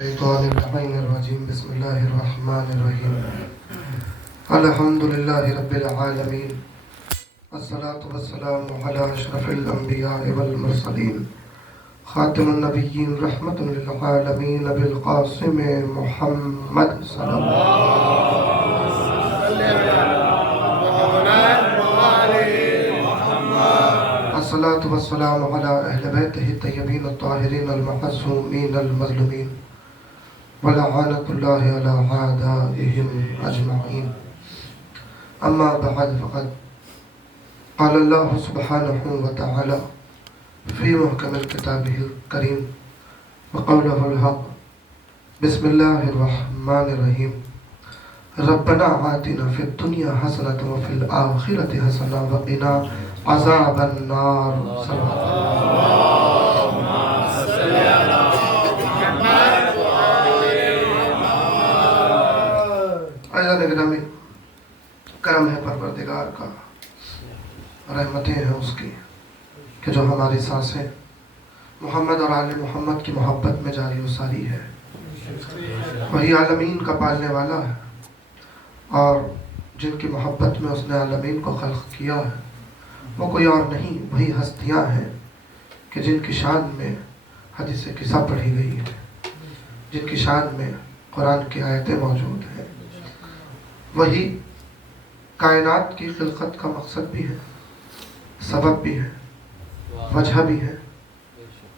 الشيطان اللعين الرجيم بسم الله الرحمن الرحيم الحمد لله رب العالمين الصلاة والسلام على أشرف الأنبياء والمرسلين خاتم النبيين رحمة للعالمين بالقاسم محمد صلى الله الصلاة والسلام على أهل بيته الطيبين الطاهرين المعصومين المظلومين ولعنة الله على أعدائهم أجمعين أما بعد فقد قال الله سبحانه وتعالى في محكم كتابه الكريم وقوله الحق بسم الله الرحمن الرحيم ربنا آتنا في الدنيا حسنة وفي الآخرة حسنة وقنا عذاب النار گرامی کرم ہے پروردگار کا، رحمتیں ہیں اس کی کہ جو ہماری سانسیں محمد اور آل محمد کی محبت میں جاری و ساری ہے۔ وہی عالمین کا پالنے والا ہے اور جن کی محبت میں اس نے عالمین کو خلق کیا ہے وہ کوئی اور نہیں، وہی ہستیاں ہیں کہ جن کی شان میں حدیث قصہ پڑھی گئی ہے، جن کی شان میں قرآن کی آیتیں موجود ہیں۔ وہی کائنات کی خلقت کا مقصد بھی ہے، سبب بھی ہے، وجہ بھی ہے۔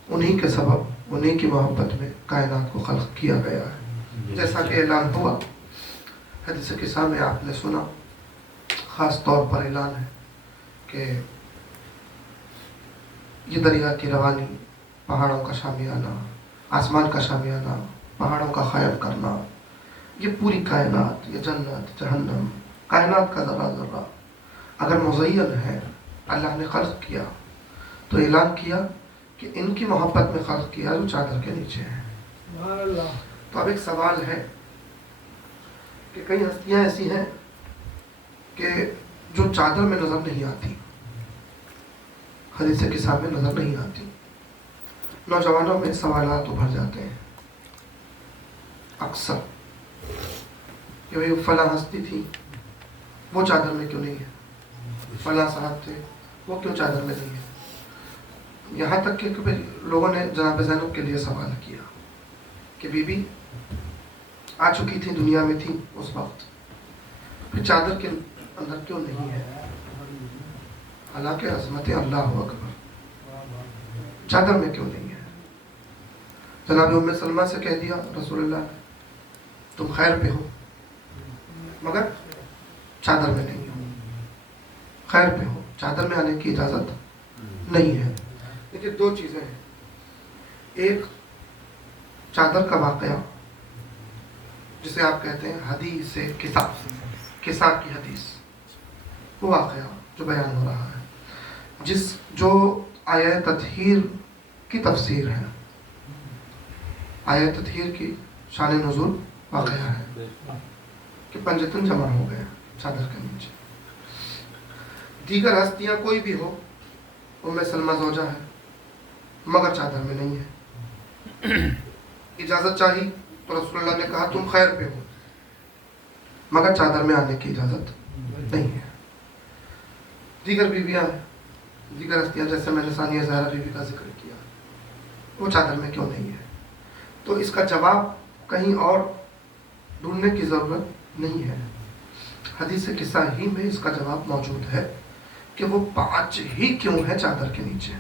انہی کے سبب، انہی کی محبت میں کائنات کو خلق کیا گیا ہے۔ جیسا کہ اعلان ہوا حدیث قصہ میں، آپ نے سنا، خاص طور پر اعلان ہے کہ یہ دریا کی روانی، پہاڑوں کا شامیانہ، آسمان کا شامیانہ، پہاڑوں کا قائم کرنا، یہ پوری کائنات، یہ جنت جہنم، کائنات کا ذرہ ذرہ اگر مزین ہے، اللہ نے خلق کیا تو اعلان کیا کہ ان کی محبت میں خلق کیا جو چادر کے نیچے ہے۔ تو اب ایک سوال ہے کہ کئی ہستیاں ایسی ہیں کہ جو چادر میں نظر نہیں آتی، حدیث قصہ میں نظر نہیں آتی۔ نوجوانوں میں سوالات ابھر جاتے ہیں اکثر کہ وہ فلاں ہستی تھی، وہ چادر میں کیوں نہیں ہے؟ فلاں صاحب تھے، وہ کیوں چادر میں نہیں ہے؟ یہاں تک کہ لوگوں نے جناب زینب کے لیے سوال کیا کہ بی بی آ چکی تھی، دنیا میں تھی اس وقت، پھر چادر کے اندر کیوں نہیں ہے؟ حالانکہ عظمت اللہ اکبر، چادر میں کیوں نہیں ہے؟ جناب ام سلمہ سے کہہ دیا رسول اللہ تم خیر پہ ہو مگر چادر میں نہیں ہو، خیر پہ ہو، چادر میں آنے کی اجازت نہیں ہے۔ لیکن دو چیزیں ہیں، ایک چادر کا واقعہ جسے آپ کہتے ہیں حدیث قصہ، قصہ کی حدیث، وہ واقعہ جو بیان ہو رہا ہے، جو آیہ تطہیر کی تفسیر ہے، آیہ تطہیر کی شان نزول واقعہ ہے کہ پنجتن جمع ہو گئے چادر کے نیچے۔ دیگر ہستیاں کوئی بھی ہو، ام سلمہ زوجہ ہے مگر چادر میں نہیں ہے۔ اجازت چاہی تو رسول اللہ نے کہا تم خیر پہ ہو مگر چادر میں آنے کی اجازت نہیں ہے۔ دیگر بیویاں ہیں، دیگر ہستیاں جیسے میں نے ثانیہ زہرا بیوی کا ذکر کیا، وہ چادر میں کیوں نہیں ہے؟ تو اس کا جواب کہیں اور ڈھونڈنے کی ضرورت نہیں ہے، حدیث قصہ ہی میں اس کا جواب موجود ہے کہ وہ 5 ہی کیوں ہے چادر کے نیچے،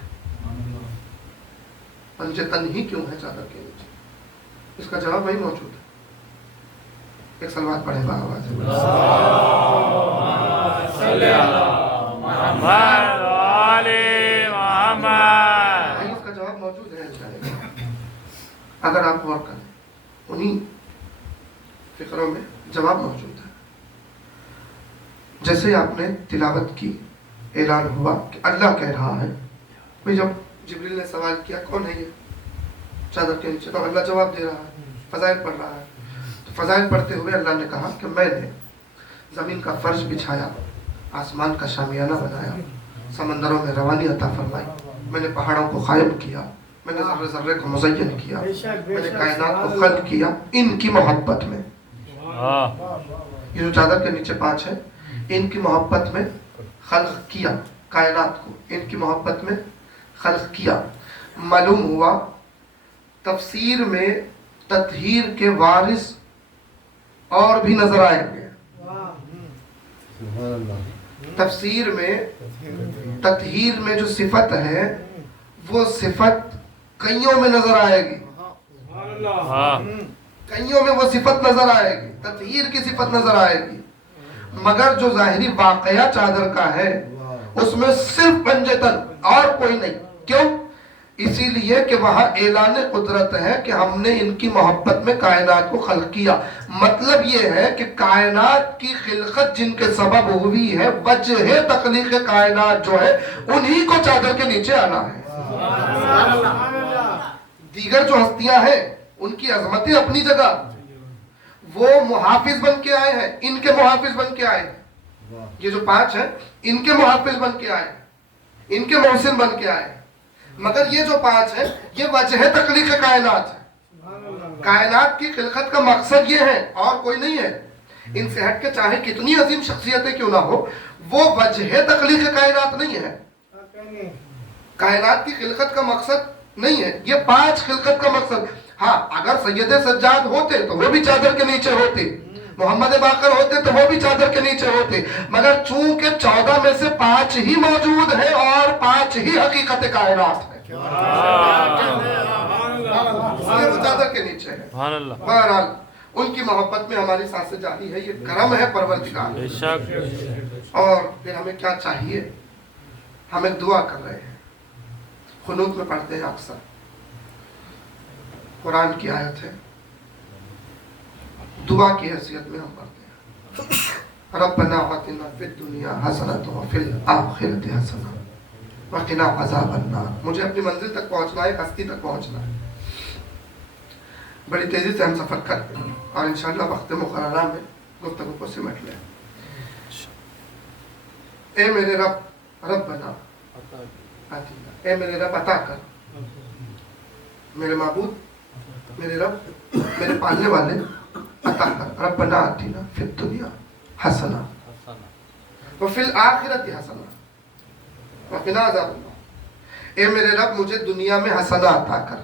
پنجتن ہی کیوں ہے چادر کے نیچے، اس کا جواب وہی موجود ہے۔ ایک صلوات پڑھیں بآواز اس کا جواب موجود ہے اگر آپ غور کریں، انہی فکروں میں جواب موجود ہے۔ جیسے آپ نے تلاوت کی، اعلان ہوا کہ اللہ کہہ رہا ہے، بھئی جب جبریل نے سوال کیا کون ہے یہ چادر کے نیچے، تو اللہ جواب دے رہا ہے، فضائل پڑھ رہا ہے۔ تو فضائل پڑھتے ہوئے اللہ نے کہا کہ میں نے زمین کا فرش بچھایا، آسمان کا شامیانہ بنایا، سمندروں میں روانی عطا فرمائی، میں نے پہاڑوں کو قائم کیا، میں نے ذرے ذرے کو مزین کیا, میں نے کائنات کو خلق کیا ان کی محبت میں. یہ جو چادر کے نیچے 5 ہے, ان کی محبت میں خلق کیا کائنات کو, ان کی محبت میں خلق کیا. معلوم ہوا تفسیر میں تطہیر کے وارث اور بھی نظر آئیں گے. تفسیر میں تطہیر میں جو صفت ہے وہ صفت کئیوں میں نظر آئے گی, کئیوں میں وہ صفت نظر آئے گی, تطہیر کی صفت نظر آئے گی. مگر جو ظاہری واقعہ چادر کا ہے اس میں صرف پنجے تن اور کوئی نہیں. کیوں؟ اسی لیے کہ وہاں اعلان قدرت ہے کہ ہم نے ان کی محبت میں کائنات کو خلق کیا. مطلب یہ ہے کہ کائنات کی خلقت جن کے سبب ہوئی ہے, وجہ تخلیق کائنات جو ہے انہی کو چادر کے نیچے آنا ہے. دیگر جو ہستیاں ہیں ان کی عظمتیں اپنی جگہ, وہ محافظ بن کے آئے ہیں, ان کے محافظ بن کے آئے ہیں. یہ جو 5 ہیں ان کے محافظ بن کے آئے, ان کے محسن بن کے آئے. مگر یہ جو 5 ہیں یہ وجہ تخلیق کائنات ہے. کائنات کی خلقت کا مقصد یہ ہے اور کوئی نہیں ہے. ان سے ہٹ کے چاہے کتنی عظیم شخصیتیں کیوں نہ ہو, وہ وجہ تخلیق کائنات نہیں ہے. کائنات کی خلقت کا مقصد نہیں ہے, یہ 5 خلقت کا مقصد. ہاں اگر سید سجاد ہوتے تو وہ بھی چادر کے نیچے ہوتے, محمد باقر ہوتے تو وہ بھی چادر کے نیچے ہوتے. مگر چونکہ 14 میں سے 5 ہی موجود ہیں اور 5 ہی حقیقت کائنات ہے, اس لیے وہ چادر کے نیچے ہے. بہرحال ان کی محبت میں ہماری سانسیں جاری ہے, یہ کرم ہے پروردگار. اور پھر ہمیں کیا چاہیے؟ ہمیں دعا کر رہے ہیں, قنوت میں پڑھتے ہیں اکثر, قرآن کی آیت ہے, دعا کی حیثیت میں ہم پڑھتے ہیں ربنا آتنا فی الدنیا حسنۃ وفی الآخرۃ حسنۃ وقنا عذاب النار. مجھے اپنی منزل تک پہنچنا ہے, ہستی تک پہنچنا ہے. بڑی تیزی سے ہم سفر کرتے ہیں اور انشاءاللہ وقت مقررہ میں گفتگو کو سمٹ لیں. اے میرے رب, ربنا آتنا, اے میرے رب عطا کر, میرے معبود, میرے رب, میرے پالنے والے عطا کر. ربنا آتنا فی الدنیا حسنہ وفی الآخرۃ حسنہ وقنا عذاب النار. اے میرے رب مجھے دنیا میں حسنہ عطا کر,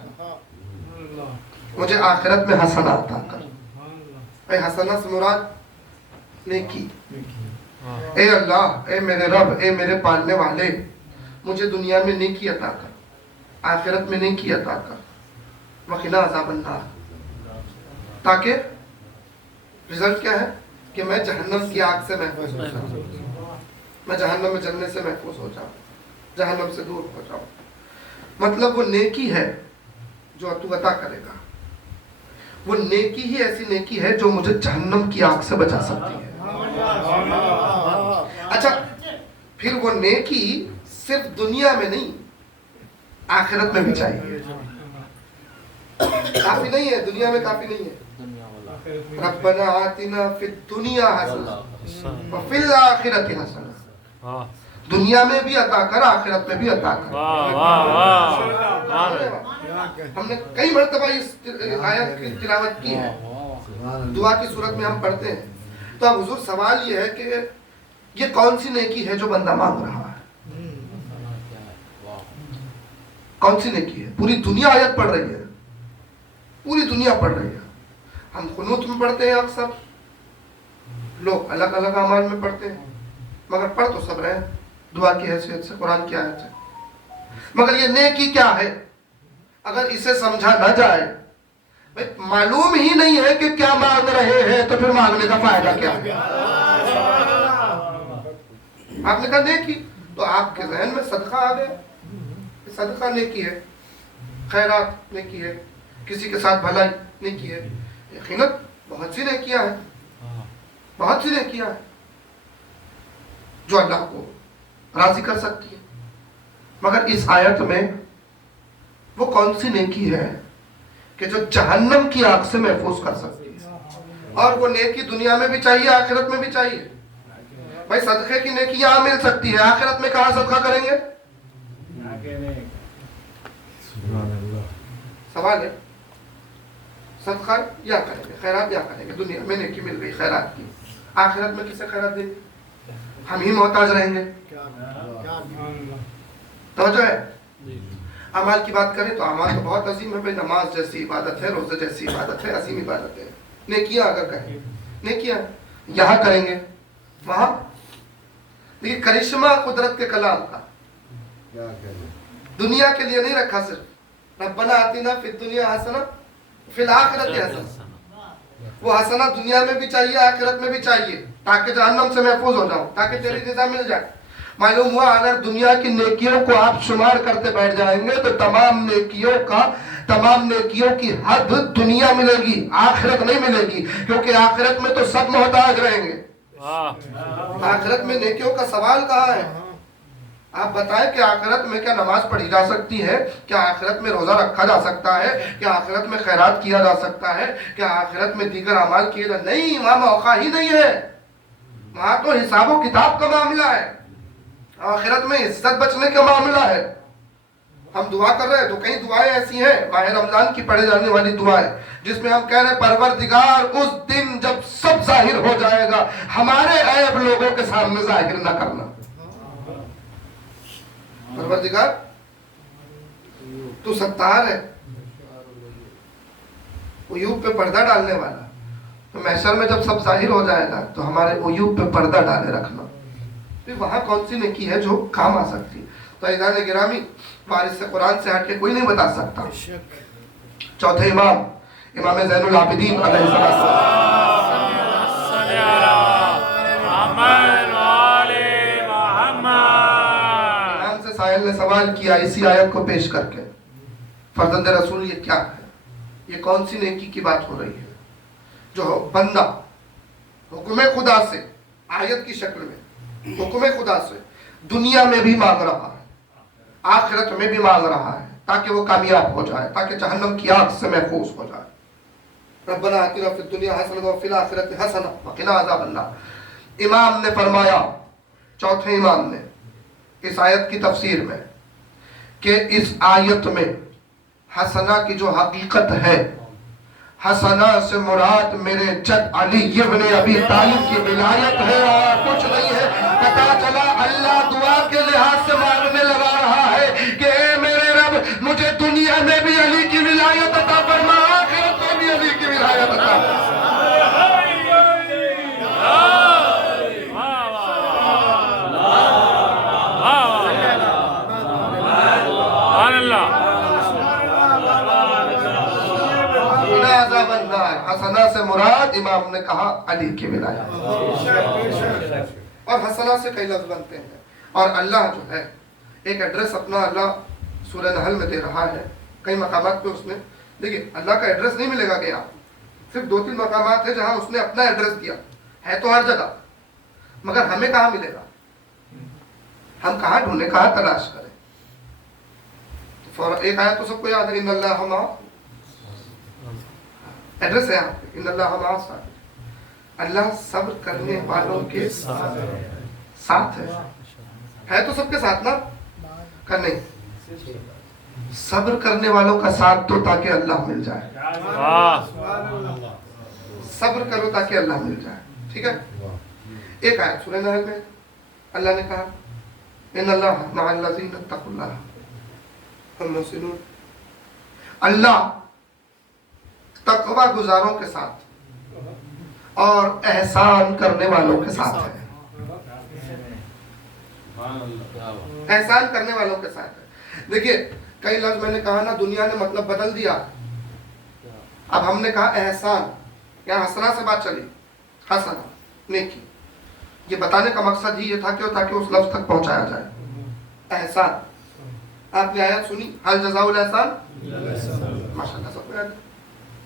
مجھے آخرت میں حسنہ عطا کر. اے حسنہ سے مراد نیکی. اے اللہ, اے میرے رب, اے میرے پالنے والے, مجھے دنیا میں نیکی عطا کر, آخرت میں نیکی عطا کر. وقنا عذاب النار, تاکہ رزلٹ کیا ہے کہ میں جہنم کی آگ سے محفوظ ہو جاؤں, میں جہنم میں جلنے سے محفوظ ہو جاؤں, جہنم سے دور ہو جاؤں. مطلب وہ نیکی ہے جو تو عطا کرے گا, وہ نیکی ہی ایسی نیکی ہے جو مجھے جہنم کی آگ سے بچا سکتی ہے. اچھا, پھر وہ نیکی صرف دنیا میں نہیں آخرت میں بھی چاہیے. کافی نہیں ہے, دنیا میں کافی نہیں ہے. ربنا آتنا فی الدنیا حسنہ وفی الآخرۃ حسنہ. دنیا میں بھی عطا کر, آخرت میں بھی عطا کر. ہم نے کئی مرتبہ اس آیت کی تلاوت کی ہے, دعا کی صورت میں ہم پڑھتے ہیں. تو اب حضور سوال یہ ہے کہ یہ کون سی نیکی ہے جو بندہ مانگ رہا ہے؟ کون سی نیکی ہے؟ پوری دنیا آیت پڑھ رہی ہے, پوری دنیا پڑھ رہی ہے. ہم قنوت میں پڑھتے ہیں اکثر, لوگ الگ الگ اعمال میں پڑھتے ہیں, مگر پڑھ تو سب رہے ہیں دعا کی حیثیت سے, قرآن کی آیت ہے. مگر یہ نیکی کیا ہے اگر اسے سمجھا نہ جائے, معلوم ہی نہیں ہے کہ کیا مانگ رہے ہیں, تو پھر مانگنے کا فائدہ کیا ہے؟ آپ نے کہا نیکی, تو آپ کے ذہن میں صدقہ آ گیا. صدقہ نیکی ہے, خیرات نیکی ہے, کسی کے ساتھ بھلائی نیکی ہے. یقیناً بہت سی نیکیاں ہیں, بہت سی نیکیاں ہیں جو اللہ کو راضی کر سکتی ہے. مگر اس آیت میں وہ کون سی نیکی ہے کہ جو جہنم کی آگ سے محفوظ کر سکتی ہے؟ اور وہ نیکی دنیا میں بھی چاہیے, آخرت میں بھی چاہیے. بھائی صدقے کی نیکی یہاں مل سکتی ہے, آخرت میں کہاں صدقہ کریں گے؟ سوال ہے صدقہ یا کریں گے، خیرات یا کریں گے، دنیا میں نیکی مل گئی خیرات کی، آخرت میں کسے خیرات دیں گے؟ ہم ہی محتاج رہیں گے۔ توجہ ہے؟ اعمال کی بات کریں تو اعمال تو بہت عظیم ہے بھائی، نماز جیسی عبادت ہے، روزہ جیسی عبادت ہے، عظیم عبادت ہے۔ نیکیاں اگر کہیں، نیکیاں یہاں کریں گے وہاں، لیکن کرشمہ قدرت کے کلام کا دنیا کے لیے نہیں رکھا، صرف ربنا آتنا فی الدنیا حسنہ فی الآخرت حسنہ، وہ حسنہ دنیا میں بھی چاہیے، آخرت میں بھی چاہیے، تاکہ جہنم سے محفوظ ہو جاؤں، تاکہ تیری رضا مل جائے۔ معلوم ہوا اگر دنیا کی نیکیوں کو آپ شمار کرتے بیٹھ جائیں گے تو تمام نیکیوں کی حد دنیا ملے گی، آخرت نہیں ملے گی، کیونکہ آخرت میں تو سب محتاج رہیں گے۔ آخرت میں نیکیوں کا سوال کہاں ہے؟ آپ بتائیں کہ آخرت میں کیا نماز پڑھی جا سکتی ہے؟ کیا آخرت میں روزہ رکھا جا سکتا ہے؟ کیا آخرت میں خیرات کیا جا سکتا ہے؟ کیا آخرت میں دیگر اعمال کیے جا؟ نہیں، وہاں موقع ہی نہیں ہے، وہاں تو حساب و کتاب کا معاملہ ہے، آخرت میں عزت بچنے کا معاملہ ہے۔ ہم دعا کر رہے ہیں تو کئی دعائیں ایسی ہیں ماہ رمضان کی پڑھے جانے والی دعائیں جس میں ہم کہہ رہے ہیں پروردگار اس دن جب سب ظاہر ہو جائے گا ہمارے عیب لوگوں کے سامنے ظاہر نہ کرنا۔ پروردگار تو ستار ہے، عیوب پہ پردہ ڈالنے والا، تو محشر میں جب سب ظاہر ہو جائے گا تو ہمارے عیوب پہ پردہ ڈالے رکھنا۔ پھر وہاں کون سی نیکی ہے جو کام آ سکتی ہے؟ تو عزیزان گرامی، فارس سے قرآن سے ہٹ کے کوئی نہیں بتا سکتا۔ چوتھے امام زین العابدین علیہ السلام، امام سے سائل نے سوال کیا اسی آیت کو پیش کر کے، فرزند رسول یہ کیا ہے؟ یہ کون سی نیکی کی بات ہو رہی ہے جو بندہ حکم خدا سے آیت کی شکل میں حکم خدا سے دنیا میں بھی مانگ رہا ہے، آخرت میں بھی مانگ رہا ہے، تاکہ وہ کامیاب ہو جائے، تاکہ جہنم کی آگ سے محفوظ ہو جائے۔ ربنا آتنا فی الدنیا حسنۃ وفی الآخرۃ حسنۃ وقنا عذاب النار۔ امام نے فرمایا، چوتھے امام نے اس آیت کی تفسیر میں، کہ اس آیت میں حسنہ کی جو حقیقت ہے، حسنہ سے مراد میرے جد علی ابن ابی طالب کی ولایت ہے اور کچھ نہیں ہے۔ پتا چلا اللہ دعا کے لحاظ سے مانگنے لگا رہا ہے کہ اے میرے رب مجھے دنیا میں بھی علی کی ولایت عطا فرما، آخرت میں بھی علی کی ولایت عطا فرما۔ حسنہ سے مراد امام نے کہا علی کی ولایت، اور حسنہ سے کئی لفظ بنتے ہیں، اور اللہ جو ہے ایک ایڈریس اپنا اللہ سورہ نحل میں دے رہا ہے، کئی مقامات پہ اس نے، دیکھیں اللہ کا ایڈریس نہیں ملے گا کہ آپ صرف 2-3 مقامات ہیں جہاں اس نے اپنا ایڈریس دیا ہے، تو ہر جگہ، مگر ہمیں کہاں ملے گا؟ ہم کہاں ڈھونڈیں، کہاں تلاش کریں؟ ایک آیت تو سب کو یاد ہے، ان اللہ معنا، ایڈریس ہے آپ کے، ان اللہ معنا، اللہ صبر کرنے والوں کے ساتھ ہے تو سب کے ساتھ نا، کہ نہیں؟ صبر کرنے والوں کا ساتھ دو تاکہ اللہ مل جائے، صبر کرو تاکہ اللہ مل جائے، ٹھیک ہے؟ ایک آیت سورہ نحل میں اللہ نے کہا ان اللہ مع الذین اتقوا اللہ والمحسنون، اللہ تقوی گزاروں کے ساتھ اور احسان کرنے والوں کے ساتھ ہے، احسان کرنے والوں کے ساتھ ہے۔ دیکھیے کئی لفظ میں نے کہا نا دنیا نے مطلب بدل دیا، اب ہم نے کہا احسان، یہاں حسنہ سے بات چلی، حسنہ نیکی، یہ بتانے کا مقصد ہی یہ تھا کہ تاکہ اس لفظ تک پہنچایا جائے۔ احسان، آپ نے آیت سنی، حل جزاء الاحسان، ماشاءاللہ سب کو یاد ہے۔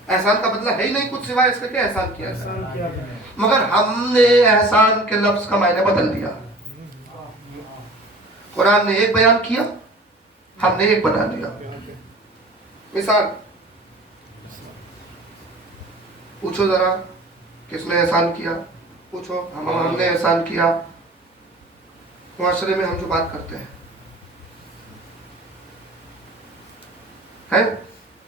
احسان کا بدلہ ہے ہی نہیں کچھ سوائے اس کے کہ احسان کیا جائے، مگر ہم نے احسان کے لفظ کا معنی بدل دیا۔ قرآن نے ایک بیان کیا، ہم نے ایک بنا دیا۔ مثال پوچھو ذرا کس نے احسان کیا، پوچھو، ہم نے احسان کیا۔ معاشرے میں ہم جو بات کرتے ہیں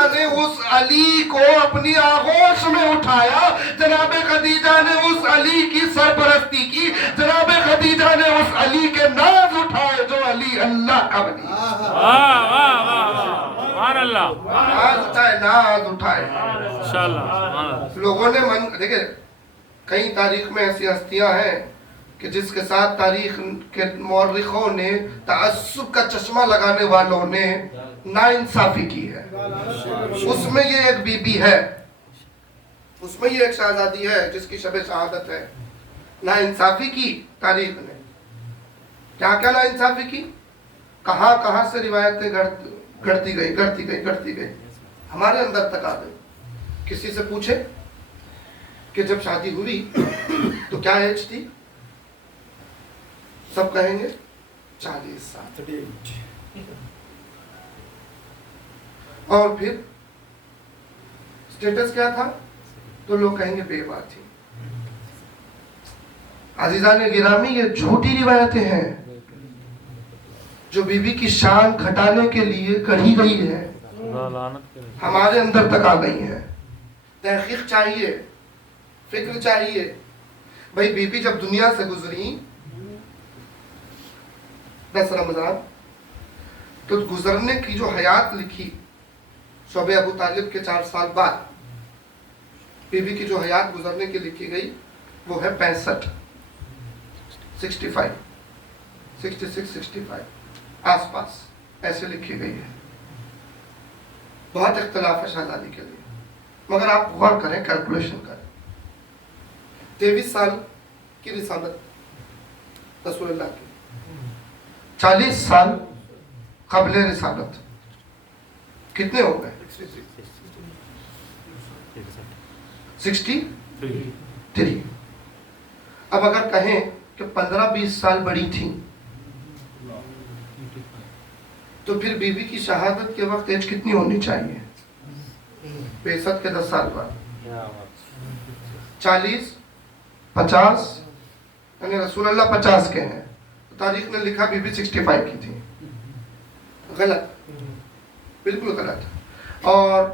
خدیجہ نے اس علی کو اپنی آغوش میں اٹھایا، جناب خدیجہ نے اس علی کی سرپرستی کی، جناب خدیجہ نے اس علی کے ناز اٹھائے جو علی اللہ کا ولی ہے۔ واہ واہ واہ سبحان اللہ، ناز اٹھائے انشاءاللہ سبحان اللہ۔ لوگوں نے دیکھیں کئی تاریخ میں ایسی ہستیاں ہیں کہ جس کے ساتھ تاریخ کے مورخوں نے، تعصب کا چشمہ لگانے والوں نے ناانصافی کی ہے۔ اس میں یہ ایک بی بی ہے، اس میں یہ ایک شہزادی ہے جس کی شب شہادت ہے۔ ناانصافی کی تاریخ نے، کیا کیا ناانصافی کی، کہاں کہاں سے روایتیں گڑتی گئی، ہمارے اندر تک آ گئی۔ کسی سے پوچھے کہ جب شادی ہوئی تو کیا ایج تھی، سب کہیں گے 40 سال، اور پھر سٹیٹس کیا تھا تو لوگ کہیں گے بیوہ تھی۔ عزیزان گرامی، یہ جھوٹی روایتیں ہیں جو بی بی کی شان گھٹانے کے لیے کہی گئی ہے، ہمارے اندر تک آ گئی ہیں۔ تحقیق چاہیے، فکر چاہیے۔ بھئی بی بی جب دنیا سے گزری 10 رمضان، تو گزرنے کی جو حیات لکھی شعب ابو طالب کے 4 سال بعد، بی بی کی جو حیات گزرنے کی لکھی گئی وہ ہے 65، 65، 66، 65 آس پاس ایسے لکھی گئی ہے۔ بہت اختلاف ہے شہزادی کے لیے، مگر آپ غور کریں، کیلکولیشن کریں۔ 23 سال کی رسالت رسول اللہ کی، 40 سال قبل رسالت، کتنے ہو گئے؟ 63۔ اب اگر کہیں کہ 15-20 سال بڑی تھی تو پھر بی بی کی شہادت کے وقت ایج کتنی ہونی چاہیے؟ 65 کے 10 سال بعد 40، 50، یعنی رسول اللہ 50 کے ہیں، تاریخ نے لکھا بی بی 65 کی تھی۔ غلط، بالکل غلط، اور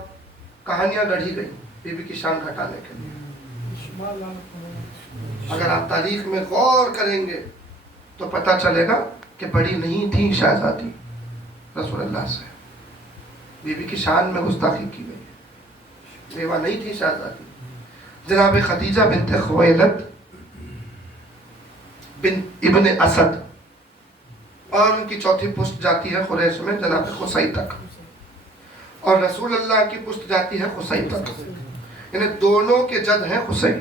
کہانیاں گڑھی گئی بی بی کی شان گھٹانے کے لیے۔ اگر آپ تاریخ میں غور کریں گے تو پتہ چلے گا کہ بڑی نہیں تھی شہزادی رسول اللہ سے، بی بی کی شان میں گستاخی کی گئی ہے، بیوہ نہیں تھی شہزادی۔ جناب خدیجہ بنت خویلد بن ابن اسد، اور ان کی چوتھی پشت جاتی ہے قریش میں جناب قصی تک، اور رسول اللہ کی پشت جاتی ہے قصی تک، یعنی دونوں کے جد ہیں قصی،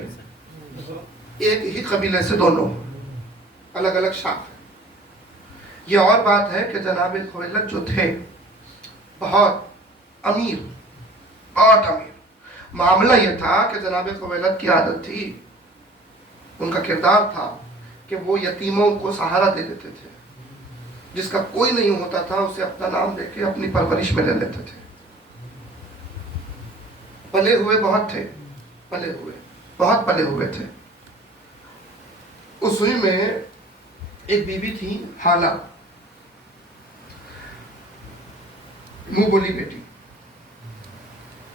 ایک ہی قبیلے سے دونوں، الگ الگ شاخ ہیں۔ یہ اور بات ہے کہ جناب خویلد جو تھے بہت امیر، بہت امیر۔ معاملہ یہ تھا کہ جناب خویلد کی عادت تھی، ان کا کردار تھا کہ وہ یتیموں کو سہارا دے دیتے تھے، جس کا کوئی نہیں ہوتا تھا اسے اپنا نام دے کے اپنی پرورش میں لے لیتے تھے۔ پلے ہوئے بہت تھے، بہت پلے ہوئے تھے۔ اس میں ایک بی بی تھی حالہ، منہ بولی بیٹی،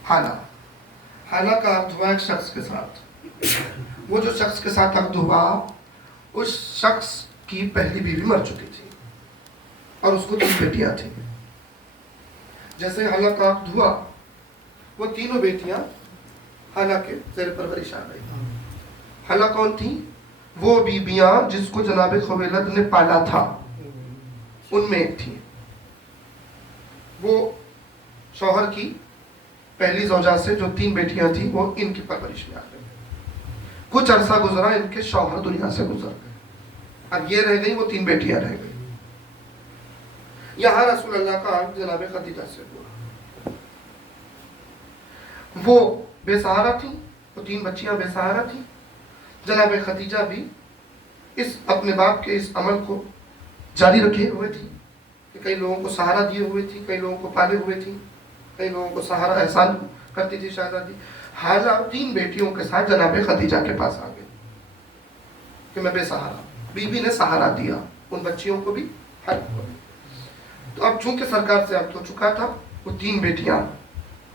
حالہ کا عقد ہوا ایک شخص کے ساتھ۔ وہ جو شخص کے ساتھ عقد ہوا، اس شخص کی پہلی بیوی مر چکی تھی اور اس کو 3 بیٹیاں تھیں۔ جیسے حالہ کا عقد ہوا، وہ تینوں بیٹیاں حالہ کے زیر پرورش آ گئی۔ حالہ کون تھی؟ وہ بیبیاں جس کو جناب خویلد نے پالا تھا، ان میں ایک تھی۔ وہ شوہر کی پہلی زوجہ سے جو 3 بیٹیاں تھیں وہ ان کی پرورش میں آ گئی۔ کچھ عرصہ گزرا، ان کے شوہر دنیا سے گزر گئے، اب یہ رہ گئی، وہ 3 بیٹیاں رہ گئی۔ یہاں رسول اللہ کا عہد جناب خدیجہ سے ہوا۔ وہ بے سہارا تھی، وہ 3 بچیاں بے سہارا تھیں۔ جناب خدیجہ بھی اس اپنے باپ کے اس عمل کو جاری رکھے ہوئے تھی کہ کئی لوگوں کو سہارا دیے ہوئے تھی، کئی لوگوں کو پالے ہوئے تھی، کئی لوگوں کو سہارا احسان کرتی تھی شہزادی۔ حالہ 3 بیٹیوں کے ساتھ جناب خدیجہ کے پاس آ گئی کہ میں بے سہارا، بی بی نے سہارا دیا ان بچیوں کو بھی، ہر کو بھی۔ تو اب چونکہ سرکار سے عقد ہو چکا تھا، وہ 3 بیٹیاں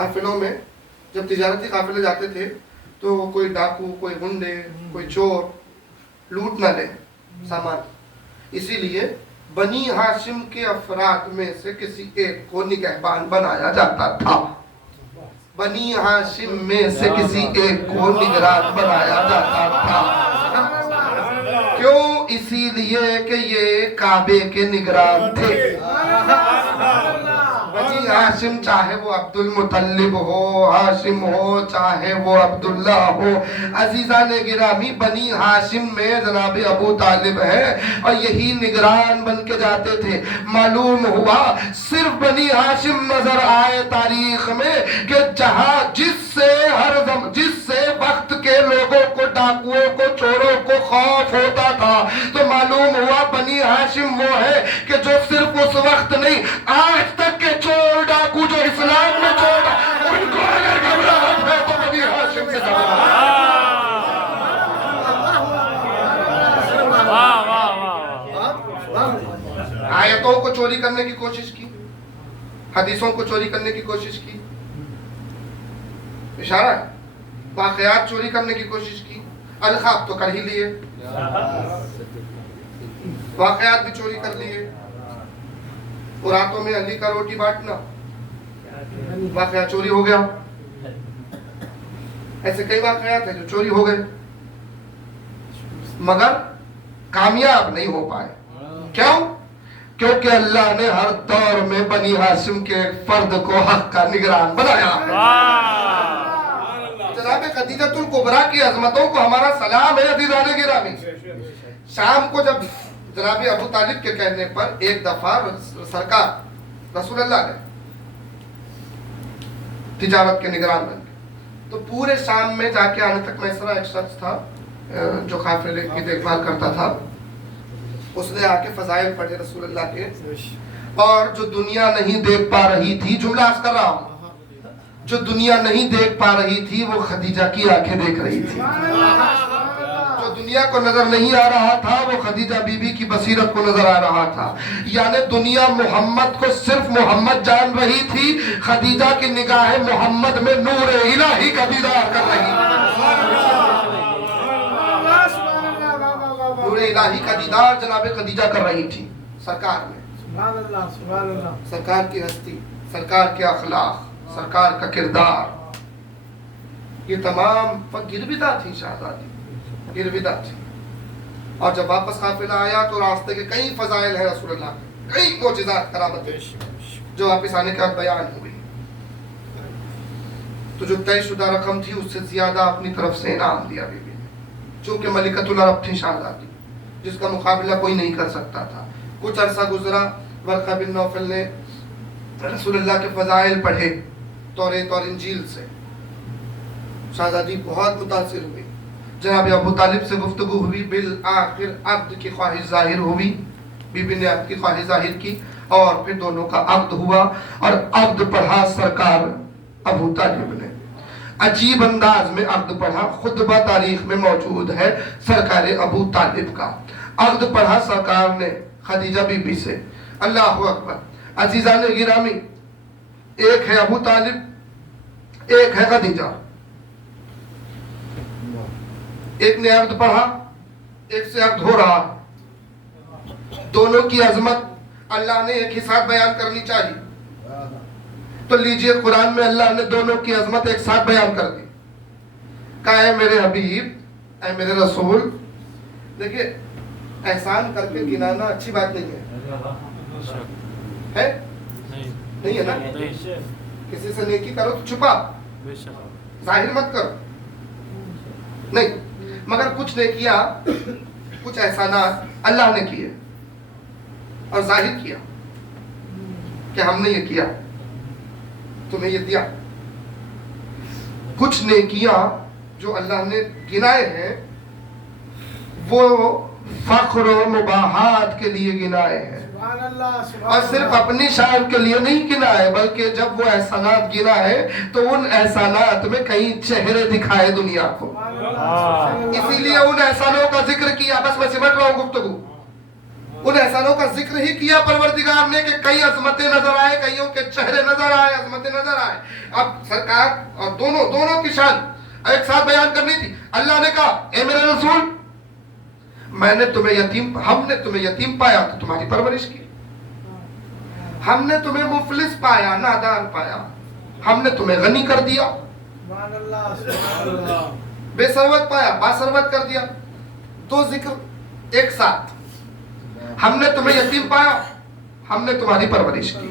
قافلوں میں جب تجارتی قافلے جاتے تھے تو کوئی ڈاکو، کوئی گنڈے، کوئی چور لوٹ نہ لے سامان، اسی لیے بنی ہاشم کے افراد میں سے کسی ایک کو نگہبان بنایا جاتا تھا. بنی ہاشم میں سے کسی ایک کو نگران بنایا جاتا تھا. کیوں؟ اسی لیے کہ یہ کعبے کے نگران تھے. بنی ہاشم چاہے وہ عبد المطلب ہو، ہاشم ہو، چاہے وہ عبداللہ ہو. عزیزان گرامی، بنی ہاشم میں جناب ابو طالب ہے اور یہی نگران بن کے جاتے تھے. معلوم ہوا صرف بنی ہاشم نظر آئے تاریخ میں کہ جہاں جس سے وقت کے لوگوں کو، ڈاکوؤں کو، چوروں کو خوف ہوتا تھا، تو معلوم ہوا بنی ہاشم وہ ہے کہ جو صرف اس وقت نہیں، آج تک کے چور ڈاکو جو اسلام میں چور، ان کو اگر گھبراہٹ ہے تو بنی ہاشم سے گھبراہٹ. آیتوں کو چوری کرنے کی کوشش کی، حدیثوں کو چوری کرنے کی کوشش کی، اشارہ ہے، واقعات چوری کرنے کی کوشش کی. الخاب تو کر ہی لیے، واقعات بھی چوری کر لیے. راتوں میں علی کا روٹی بانٹنا واقعہ چوری ہو گیا. ایسے کئی واقعات ہیں جو چوری ہو گئے مگر کامیاب نہیں ہو پائے. کیوں؟ کیونکہ اللہ نے ہر دور میں بنی ہاشم کے ایک فرد کو حق کا نگران بنایا. جناب خدیجۃ الکبریٰ کی عظمتوں کو ہمارا سلام ہے عزیزان گرامی. شام کو جب جناب ابو طالب کے کہنے پر ایک دفعہ سرکار رسول اللہ نے تجارت کے نگران بن گئے تو پورے شام میں جا کے آنے تک میسرا ایک شخص تھا جو قافلے کی دیکھ بھال کرتا تھا. اس نے آ کے فضائل پڑھے رسول اللہ کے، اور جو دنیا نہیں دیکھ پا رہی تھی، جملہ عرض کر رہا ہوں، جو دنیا نہیں دیکھ پا رہی تھی وہ خدیجہ کی آنکھیں دیکھ رہی تھی. جو دنیا کو نظر نہیں آ رہا تھا وہ خدیجہ بی بی کی بصیرت کو نظر آ رہا تھا. یعنی دنیا محمد کو صرف محمد جان رہی تھی، خدیجہ کی نگاہ محمد میں نور الہی کا دیدار کر رہی تھی. نور الہی کا دیدار جناب خدیجہ کر رہی تھی سرکار میں. سرکار کی ہستی، سرکار کے اخلاق، سرکار کا کردار، یہ تمام گرویدہ تھی. شہزادی گرویدہ تھی. اور جب واپس قافلہ آیا تو راستے کے کئی فضائل ہیں رسول اللہ کے، کئی معجزات کرامتیں جو واپس آنے کے بعد بیان ہوئی. تو جو طے شدہ رقم تھی اس سے زیادہ اپنی طرف سے انعام دیا بی بی نے، چونکہ ملکۃ العرب تھی شہزادی، جس کا مقابلہ کوئی نہیں کر سکتا تھا. کچھ عرصہ گزرا، ورقہ بن نوفل نے رسول اللہ کے فضائل پڑھے توریت اور انجیل سے. شہزادی بہت متاثر ہوئی. جناب ابو طالب سے گفتگو ہوئی، بالآخر عقد کی خواہش ظاہر ہوئی. بی بی نے عقد کی خواہش ظاہر کی اور پھر دونوں کا عقد ہوا. اور عقد پڑھا سرکار ابو طالب نے، عجیب انداز میں عقد پڑھا. خطبہ تاریخ میں موجود ہے سرکار ابو طالب کا. عقد پڑھا سرکار نے خدیجہ بی بی سے. اللہ اکبر. عزیزان گرامی، ایک ہے ابو طالب، ایک ہے خدیجہ. ایک نے عقد پڑھا، ایک سے عقد ہو رہا. دونوں کی عظمت اللہ نے ایک ہی ساتھ بیان کرنی چاہیے. تو لیجئے قرآن میں اللہ نے دونوں کی عظمت ایک ساتھ بیان کر دی. کہا اے میرے حبیب، اے میرے رسول. دیکھیے احسان کر کے گنانا اچھی بات نہیں ہے، نہیں ہے نا. کسی سے نیکی کرو تو چھپا، ظاہر مت کرو. نہیں، مگر کچھ نیکیاں، کچھ احسانات اللہ نے کیے اور ظاہر کیا کہ ہم نے یہ کیا، تمہیں یہ دیا. کچھ نیکیاں جو اللہ نے گنائے ہیں وہ فخر و مباحات کے لیے گنائے ہیں، اور صرف اپنی شان کے لیے نہیں گنائے، بلکہ جب وہ احسانات گنائے تو ان احسانات میں کئی چہرے دکھائے دنیا کو. اسی لیے ان احسانوں کا ذکر کیا. بس میں سمجھ رہا ہوں گفتگو. ان احسانوں کا ذکر ہی کیا پروردگار نے کہ کئی عظمتیں نظر آئے, کئیوں کے چہرے نظر آئے, عظمتیں نظر آئے. اب سرکار اور دونوں کی شان ایک ساتھ بیان کرنی تھی. اللہ نے کہا اے میرے رسول, ہم نے تمہیں یتیم پایا تو تمہاری پرورش کی, ہم نے تمہیں مفلس پایا, نادان پایا, ہم نے تمہیں غنی کر دیا, بے ثروت پایا, باثروت کر دیا. دو ذکر ایک ساتھ. ہم نے تمہیں یتیم پایا, ہم نے تمہاری پرورش کی.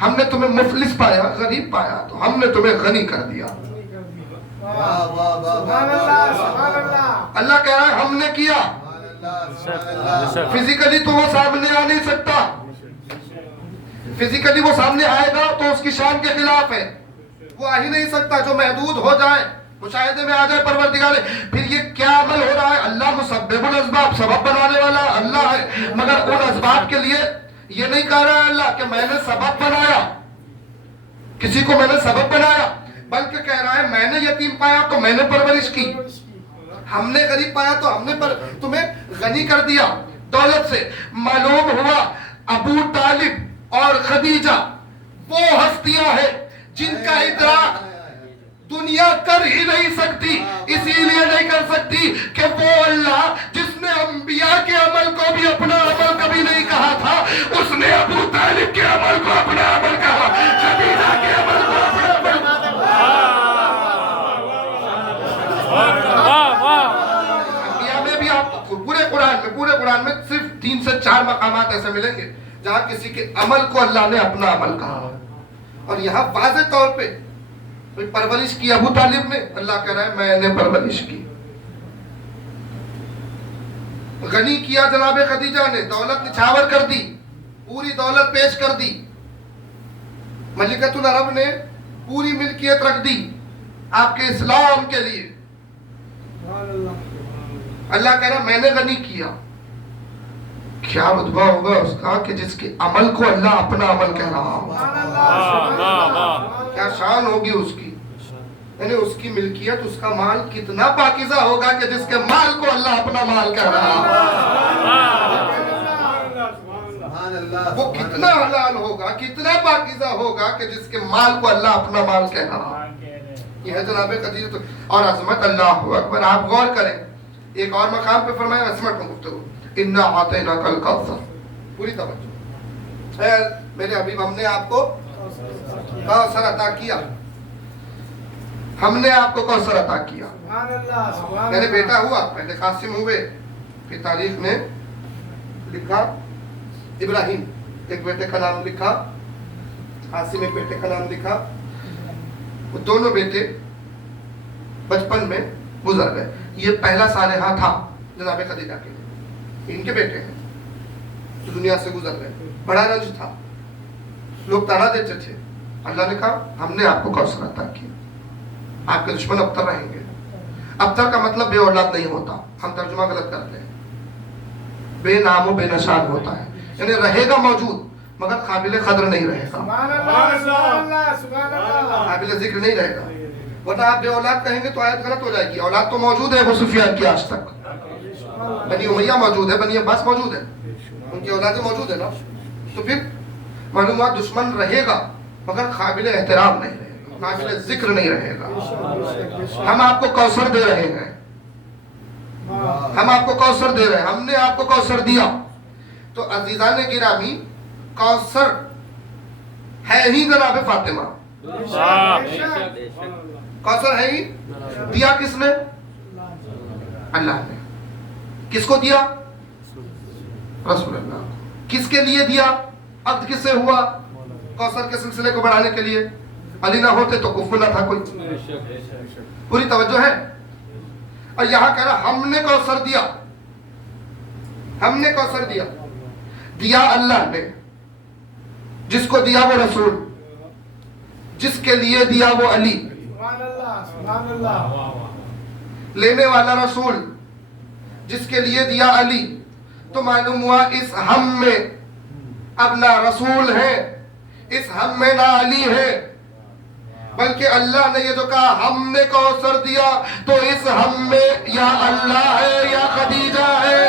ہم نے تمہیں مفلس پایا, غریب پایا, تو ہم نے تمہیں غنی کر دیا. اللہ کہہ رہا ہے ہم نے کیا. فزیکلی تو وہ سامنے آ نہیں سکتا, فزیکلی وہ سامنے آئے گا تو اس کی شان کے خلاف ہے, وہ آ ہی نہیں سکتا. جو محدود ہو جائے, مشاہدے میں آ جائے پروردگار. پھر یہ کیا عمل ہو رہا ہے؟ اللہ مسبب الاسباب, سبب بنانے والا اللہ ہے, مگر ان اسباب کے لیے یہ نہیں کہہ رہا ہے اللہ کہ میں نے سبب بنایا, کسی کو میں نے سبب بنایا, بلکہ کہہ رہا ہے میں نے یتیم پایا تو میں نے پرورش کی, ہم نے غریب پایا تو ہم نے تمہیں غنی کر دیا دولت سے. معلوم ہوا ابو طالب اور خدیجہ وہ ہستیاں ہیں جن کا ادراک دنیا کر ہی نہیں سکتی. اسی لیے نہیں کر سکتی کہ وہ اللہ جس نے انبیاء کے عمل کو بھی اپنا عمل کبھی نہیں کہا تھا, اس نے ابو طالب کے عمل کو اپنا عمل کہا, خدیجہ کے عمل کو اپنا عمل کہا. انبیاء میں بھی آپ پورے قرآن میں صرف 3 سے 4 مقامات ایسے ملیں گے جہاں کسی کے عمل کو اللہ نے اپنا عمل کہا. اور یہاں واضح طور پہ پرورش کی ابو طالب نے, اللہ کہہ رہا ہے میں نے پرورش کی. غنی کیا جناب خدیجہ نے, دولت نچھاور کر دی, پوری دولت پیش کر دی. ملکۃ العرب نے پوری ملکیت رکھ دی آپ کے اسلام کے لیے. اللہ کہہ رہا ہے میں نے غنی کیا. کیا رتبہ ہوگا اس کا کہ جس کے عمل کو اللہ اپنا عمل کہہ رہا ہو, کیا شان ہوگی اس کی. یعنی اس کی ملکیت, اس کا مال کتنا پاکیزہ ہوگا کہ جس کے مال کو اللہ اپنا مال کہہ رہا ہو. وہ کتنا حلال ہوگا, کتنا پاکیزہ ہوگا کہ جس کے مال کو اللہ اپنا مال کہہ رہا ہو. یہ ہے جناب خدیجہ اور عظمت. اللہ اکبر. آپ غور کریں, ایک اور مقام پہ فرمایا عظمت میں گفتگو, انا اعطیناک الکوثر. پوری توجہ. اے میرے حبیب, ہم نے آپ کو کوثر عطا کیا, ہم نے آپ کو کوثر عطا کیا. میرے بیٹا ہوا, پہلے قاسم ہوئے, پھر تاریخ نے لکھا ابراہیم, ایک بیٹے کا نام لکھا قاسم, ایک بیٹے کا نام لکھا. وہ دونوں بیٹے بچپن میں گزر گئے. یہ پہلا صالحہ تھا جناب خدیجہ کے لیے, ان کے بیٹے ہیں جو دنیا سے گزر گئے. بڑا رنج تھا, لوگ تانا دیتے تھے. اللہ نے کہا ہم نے آپ کو کوثر عطا کیا, آپ کے دشمن ابتر رہیں گے. ابتر کا مطلب بے اولاد نہیں ہوتا, ہم ترجمہ غلط کرتے ہیں. بے نام و بے نشان ہوتا ہے, یعنی رہے گا موجود مگر قابل قدر نہیں رہے گا, قابل ذکر نہیں رہے گا. ورنہ آپ بے اولاد کہیں گے تو آیت غلط ہو جائے گی. اولاد تو موجود ہے ابو سفیان کی آج تک, بنی امیہ موجود ہے, بنی عباس موجود ہے, ان کی اولادیں موجود ہے نا. تو پھر معلوم ہوا دشمن رہے گا مگر قابل احترام نہیں رہے گا, قابل ذکر نہیں رہے گا. ہم آپ کو کوثر دے رہے ہیں, ہم آپ کو کوثر دے رہے ہیں, ہم نے آپ کو کوثر دیا. تو عزیزان گرامی, کوثر ہے ہی جناب فاطمہ, کوثر ہے ہی. دیا کس نے؟ اللہ نے. کس کو دیا؟ رسول اللہ. کس کے لیے دیا؟ عقد کس سے ہوا؟ کوثر کے سلسلے کو بڑھانے کے لیے. علی نہ ہوتے تو کفر نہ تھا کوئی. پوری توجہ ہے. اور یہاں کہہ رہا ہم نے کوثر دیا, ہم نے کوثر دیا. دیا اللہ نے, جس کو دیا وہ رسول, جس کے لیے دیا وہ علی, لینے والا رسول, جس کے لیے دیا علی. تو معلوم ہوا اس ہم میں اب نہ رسول ہے, اس ہم میں نہ علی ہے, بلکہ اللہ نے یہ جو کہا ہم نے کوثر دیا, تو اس ہم میں یا اللہ ہے یا خدیجہ ہے.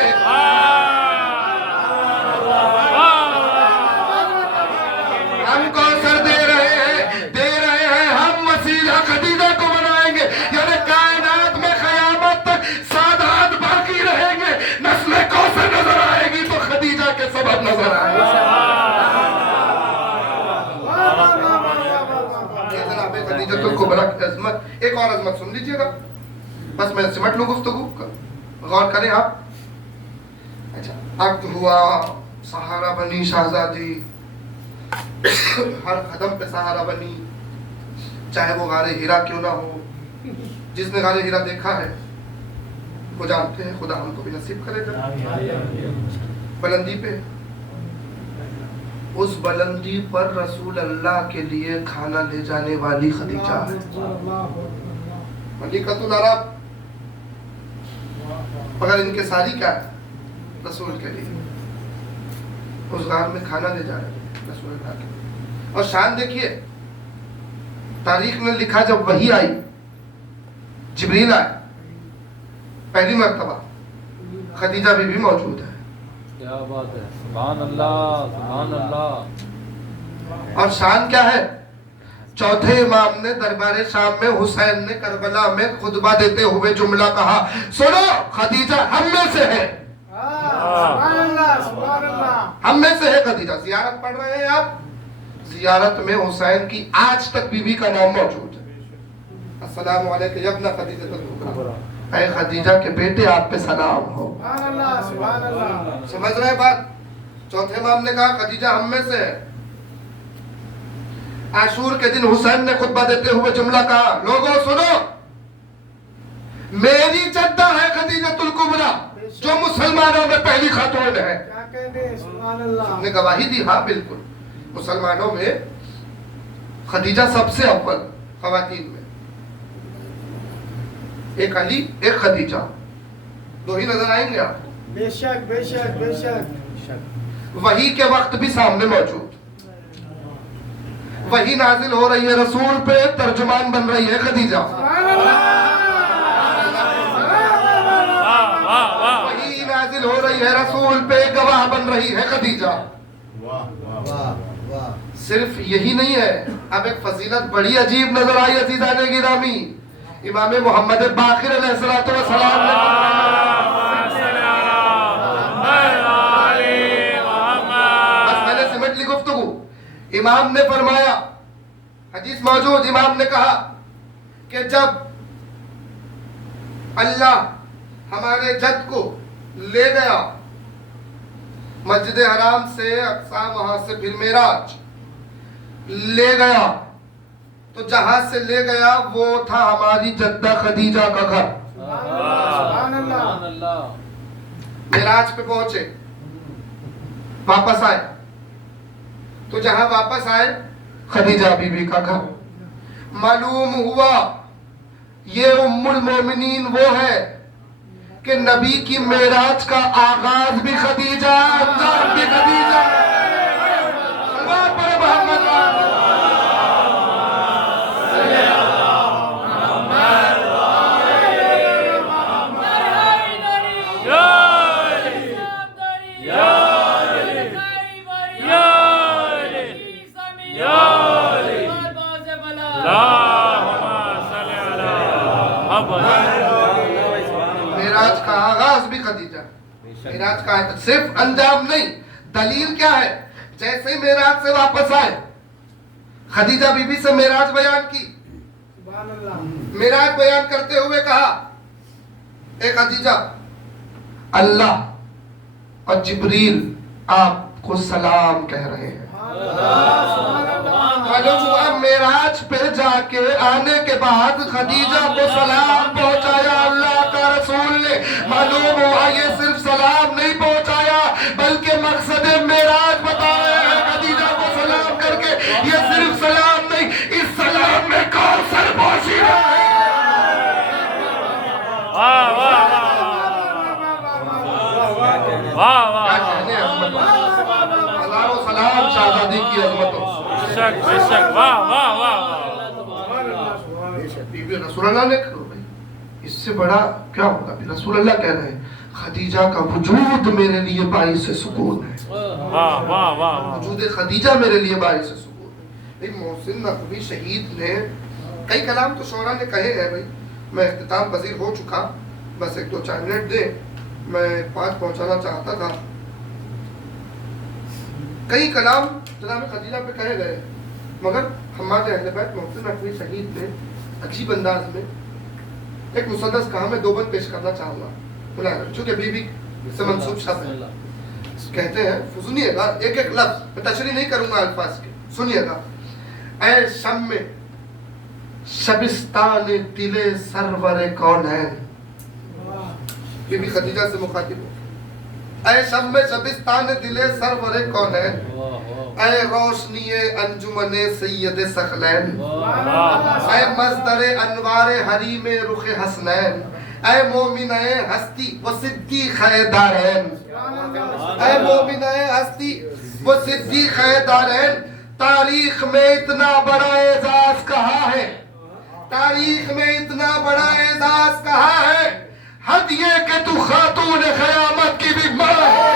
عظمت، ایک اور عظمت سن لیجیے گا، بس میں سمٹ لوں گفتگو کا، غور کریں آپ. اچھا، عقد ہوا، سہارا بنی شہزادی، ہر قدم پہ سہارا بنی، چاہے وہ غار ہیرا کیوں نہ ہو. جس نے غار ہیرا دیکھا ہے وہ جانتے ہیں، خدا ہم کو بھی نصیب کرے گا. بلندی پہ، اس بلندی پر رسول اللہ کے لیے کھانا لے جانے والی خدیجہ ہے. ملکۃ العرب، مگر ان کے ساری کیا ہے؟ رسول کے لیے. اس غار میں کھانا لے جا رہے ہیں رسول اللہ کے لیے. اور شان دیکھیے، تاریخ میں لکھا جب وحی آئی، جبریل آئے پہلی مرتبہ، خدیجہ بی بی موجود ہے. کیا بات ہے، سبحان اللہ سبحان اللہ. اور شان کیا ہے؟ چوتھے امام نے دربار شام میں، حسین نے کربلا میں خطبہ دیتے ہوئے جملہ کہا، سنو خدیجہ ہم میں سے ہے. سبحان اللہ سبحان اللہ. ہم میں سے ہے خدیجہ. زیارت پڑھ رہے ہیں آپ، زیارت میں حسین کی آج تک بیوی کا نام موجود ہے. السلام علیکم یا ابن خدیجہ الکبریٰ، اے خدیجہ کے بیٹے آپ پہ سلام ہو. سبحان اللہ سبحان اللہ. سمجھ رہے بات؟ چوتھے امام نے کہا خدیجہ ہم میں سے ہے. عاشور کے دن حسین نے خطبہ دیتے ہوئے جملہ کہا، لوگوں سنو، میری جدہ ہے خدیجہ الکبریٰ، جو مسلمانوں میں پہلی خاتون ہے. کیا کہتے ہیں، سبحان اللہ. نے گواہی دی، ہاں بالکل، مسلمانوں میں خدیجہ سب سے اول خواتین میں. ایک علی، ایک خدیجہ، دو ہی نظر آئیں گے آپ. بے شک بے شک بے شک. وحی کے وقت بھی سامنے موجود. وحی نازل ہو رہی ہے، رسول پہ ترجمان بن رہی ہے خدیجہ. وحی نازل ہو رہی ہے، رسول پہ گواہ بن رہی ہے خدیجہ. صرف یہی نہیں ہے، اب ایک فضیلت بڑی عجیب نظر آئی عزیزان گرامی. امام محمد باقر علیہ السلام نے بس میں نے سمٹ لی گفتگو. امام نے فرمایا، حدیث موجود، امام نے کہا کہ جب اللہ ہمارے جد کو لے گیا مسجد حرام سے اقصی، وہاں سے پھر معراج لے گیا، تو جہاں سے لے گیا وہ تھا ہماری جدہ خدیجہ کا گھر. سبحان اللہ. معراج پہ پہنچے، واپس آئے، تو جہاں واپس آئے خدیجہ بی بی کا گھر. معلوم ہوا یہ ام المومنین وہ ہے کہ نبی کی معراج کا آغاز بھی خدیجہ، انجام بھی خدیجہ. سلوات پڑھے محمد. معراج کا آغاز بھی خدیجہ، معراج کا صرف انجام نہیں. دلیل کیا ہے؟ جیسے ہی معراج سے واپس آئے، خدیجہ بی بی سے معراج بیان کی. سبحان اللہ. معراج بیان کرتے ہوئے کہا، اے خدیجہ، اللہ اور جبریل آپ کو سلام کہہ رہے ہیں. معلوم ہوا معراج پہ جا کے آنے کے بعد خدیجہ کو سلام پہنچایا اللہ کا رسول نے. معلوم ہوا یہ صرف سلام نہیں پہنچایا بلکہ مقصد معراج بتا رہے ہیں. خدیجہ کو سلام کر کے یہ صرف سلام نہیں، اس سلام میں کوثر پوشی ہے. ہزاروں سلام شہزادی کی عظمتوں. بے شک، واہ واہ واہ. بی بی رسول اللہ نے کہا، اس سے بڑا کیا ہوگا؟ رسول اللہ کہہ رہے ہیں خدیجہ کا وجود میرے لیے باعث سکون ہے. واہ واہ واہ. وجود خدیجہ میرے لیے باعث سکون ہے. محسن نقوی شہید نے کئی کلام تو شعراء نے کہے ہیں. بھائی میں اختتام پذیر ہو چکا، بس ایک دو چار منٹ دیں، میں پانچ پہنچانا چاہتا تھا. کئی کلام جناب خدیجہ پہ کہے گئے، مگر ہمارے اہل بیت محسن نقوی شہید نے عجیب انداز میں ایک مسدس کہا میں 2 بند پیش کرنا چاہوں گا چونکہ بیوی سے منسوب شب ہے. کہتے ہیں سنیے گا ایک ایک لفظ میں تشریح نہیں کروں گا الفاظ کے, سنیے گا. اے شم شبستان دل سرور کونین, بی بی خدیجہ سے مخاطب ہو. اے شم شبستان دل سرور کونین, اے روشنی انجمن سید ثقلین, اے مصدر انوار حریم رخ حسنین, اے مومن ہستی و صدیق دارین, اے مومن ہستی و صدیق دارین. تاریخ میں اتنا بڑا اعزاز کہا ہے, تاریخ میں اتنا بڑا اعزاز کہا ہے, حد یہ کہ تو خاتون قیامت کی بھی ماں ہے.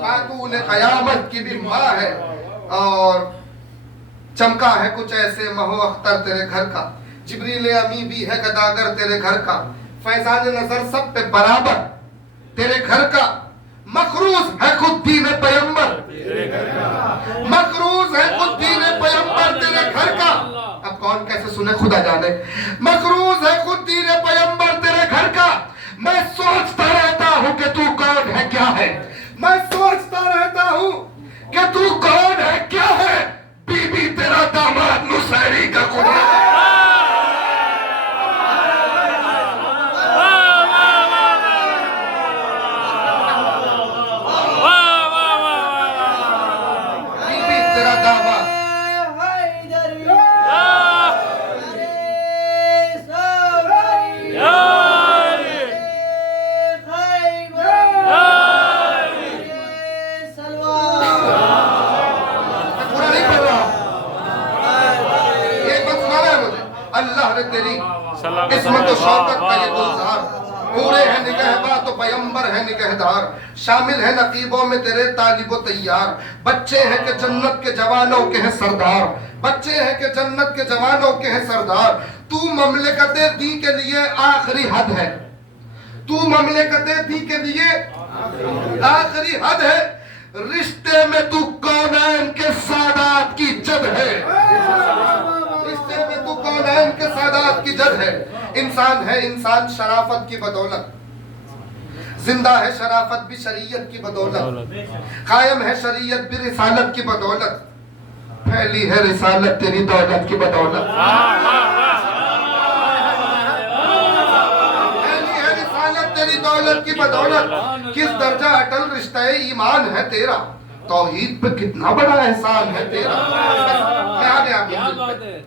خاتون قیامت کی بھی ماں ہے. اور چمکا ہے کچھ ایسے مہو اختر تیرے گھر کا, جبریل امی بھی ہے گداگر تیرے گھر کا, فیضان نظر سب پہ برابر تیرے گھر کا, مقروض ہے خود دین پیمبر, مقروض ہے خود دین پیمبر تیرے گھر کا. اب کون کیسے سنے خدا جانے. مقروض ہے خود دین پیمبر تیرے گھر کا. میں سوچتا رہتا ہوں کہ تو کون ہے کیا ہے, میں سوچتا رہتا ہوں کہ تو کون ہے کیا ہے. بی بی تیرا داماد نصیری کا خدا ہے. تیری عصمت و شوکت کا یہ گلزار, پورے ہیں نگہباں تو پیمبر ہے نگہدار, شامل ہے نقیبوں میں تیرے طالب و تیار. بچے ہیں کہ جنت کے جوانوں کے ہیں سردار, بچے ہیں کہ جنت کے جوانوں کے ہیں سردار. تو مملکت دی کے لیے آخری حد ہے, تو مملکت دی کے لیے آخری حد ہے. رشتے میں تو کونین کے سادات کی جد ہے, رشتے میں تو کونین کے سادات کی جد ہے. انسان ہے انسان شرافت کی بدولت, زندہ ہے شرافت بھی شریعت کی بدولت, قائم ہے شریعت بھی رسالت کی بدولت, پھیلی ہے رسالت تیری دولت کی بدولت, پھیلی ہے رسالت تیری دولت کی بدولت. کس درجہ اٹل رشتہ ایمان ہے تیرا, توحید پہ کتنا بڑا احسان ہے تیرا. میں آگے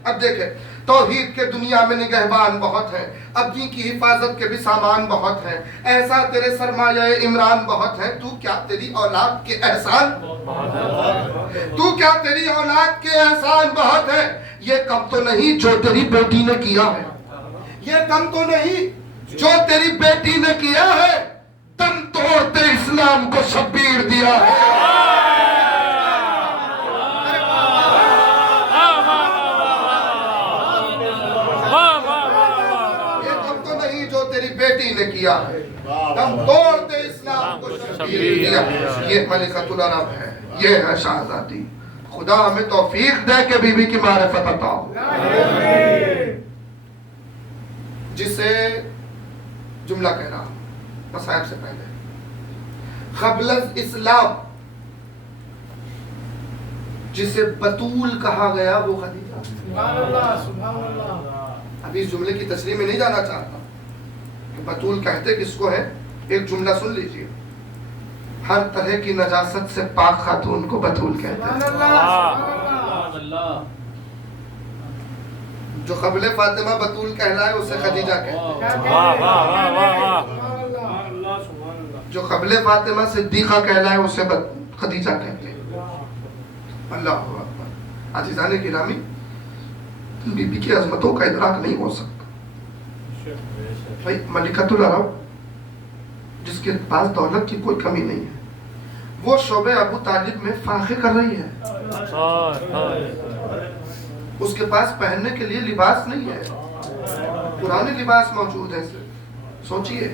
اب دیکھیں, توحید کے دنیا میں نگہبان بہت ہیں, اب دین کی حفاظت کے بھی سامان بہت ہیں, ایسا تیرے سرمایہ عمران بہت ہے. تو کیا تیری اولاد کے احسان, تو کیا تیری اولاد کے احسان بہت ہے. یہ کم تو نہیں جو تیری بیٹی نے کیا ہے, یہ کم تو نہیں جو تیری بیٹی نے کیا ہے. تن توڑتے اسلام کو شبیر دیا ہے. بیٹی نے کیا ہے, دم توڑتے اسلام کو شبیر دیا. یہ ملکۃ العرب ہے, یہ ہے شہزادی. خدا ہمیں توفیق دے کہ بی بی کی معرفت عطا ہو. جسے جملہ کہہ رہا ہوں مصائب سے پہلے, قبل اسلام جسے بطول کہا گیا وہ خدیجہ. سبحان اللہ سبحان اللہ. ابھی اس جملے کی تشریح میں نہیں جانا چاہتا. بطول کہتے کس کو ہے, ایک جملہ سن لیجئے. ہر طرح کی نجاست سے پاک خاتون کو بطول کہتے ہیں. جو قبل فاطمہ بطول کہلائے اسے خدیجہ کہتے ہیں. جو قبل فاطمہ صدیقہ کہلائے اسے خدیجہ کہتے ہیں. اللہ اکبر. عزیزان گرامی, بی بی کی عظمتوں کا ادراک نہیں ہو سکتا. ملکۃ العرب جس کے پاس دولت کی کوئی کمی نہیں ہے, وہ شعبہ ابو طالب میں فاخر کر رہی ہے. اس کے پاس پہننے کے لیے لباس نہیں ہے, پرانے لباس موجود ہے. سوچئے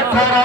18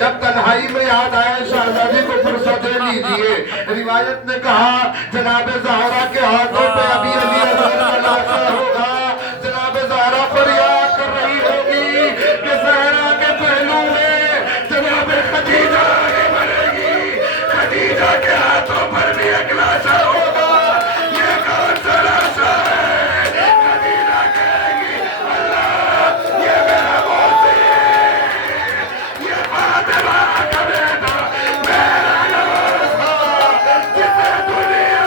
جب تنہائی میں یاد آئے شہزادی کو فرصت دے لیجیے. روایت نے کہا جناب زہرا کے ہاتھوں پہ ابھی علی اصغر کا لاشا ہوگا. جناب زہرا فریاد کر رہی ہوگی کہ زہرا کے پہلو میں جناب خدیجہ آگے بڑھے گی. خدیجہ کے ہاتھوں پر بھی ایک لاشا ہوگا. یہ کون سا لاشا ہے؟ خدیجہ کہے گی اللہ یہ میرا موسی ہے. یہ فاطمہ کا بیٹا میرا نواز تھا جسے دنیا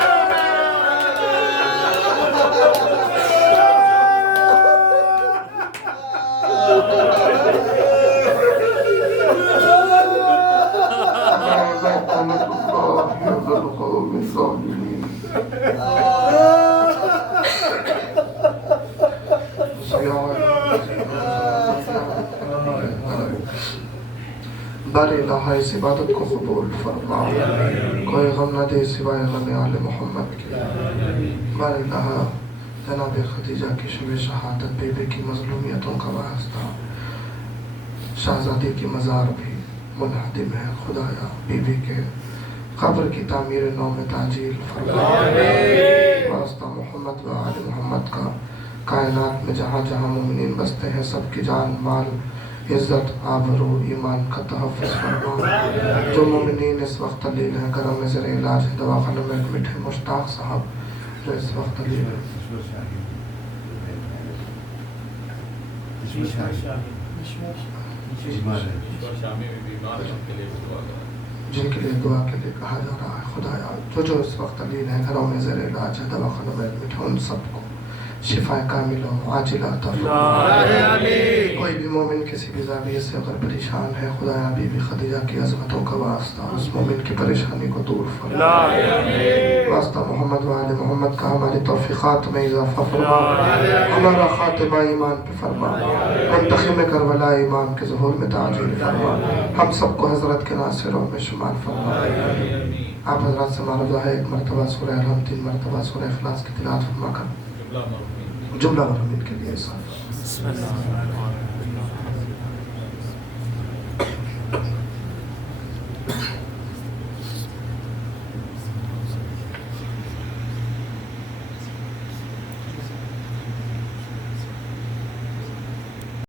بار الہ اس عبادت کو قبول فرما. کوئی غم نہ دے سوائے غم آل محمد کے. بار الہ جناب خدیجہ کی شب شہادت بی بی کی مظلومیتوں کا واسطہ شہزادی کی مزار بھی منہدم ہے. خدایا بی بی کے قبر کی تعمیر نو میں تعجیل فرما. واسطہ محمد و آل محمد کا کائنات میں جہاں جہاں مومنین بستے ہیں سب کی جان مال عزت آبرو ایمان کا تحفظ فرما. جو مومنین اس وقت علیل ہیں گھروں میں زیر علاج ہے دواخانوں میں ایڈمٹ ہے مشتاق صاحب جو اس وقت علیل ہے جن کے لیے دعا کے لیے کہا جا رہا ہے. خدایا جو اس وقت علیل ہیں گھروں میں زیر علاج ہے دواخانوں میں ایڈمٹ ہے ان سب کو شفا کامل و عاجلہ عطا فرما. کوئی بھی مومن کسی بھی زاویے سے اگر پریشان ہے خدایا بی بی خدیجہ کی عظمتوں کا واسطہ اس مومن کی پریشانی کو دور فرما. واسطہ محمد و آل محمد کا ہماری توفیقات میں اضافہ فرما. ہمارا خاتمہ ایمان پہ فرما. منتخب کربلا ایمان کے ظہور میں تعجیل فرما. ہم سب کو حضرت کے ناصروں میں شمار فرما. آپ حضرات سے معروضہ ہے ایک مرتبہ سورہ الحمد 3 مرتبہ سورہ اخلاص کی تلاوت فرما کر جملہ مرحومین کے لیے بسم اللہ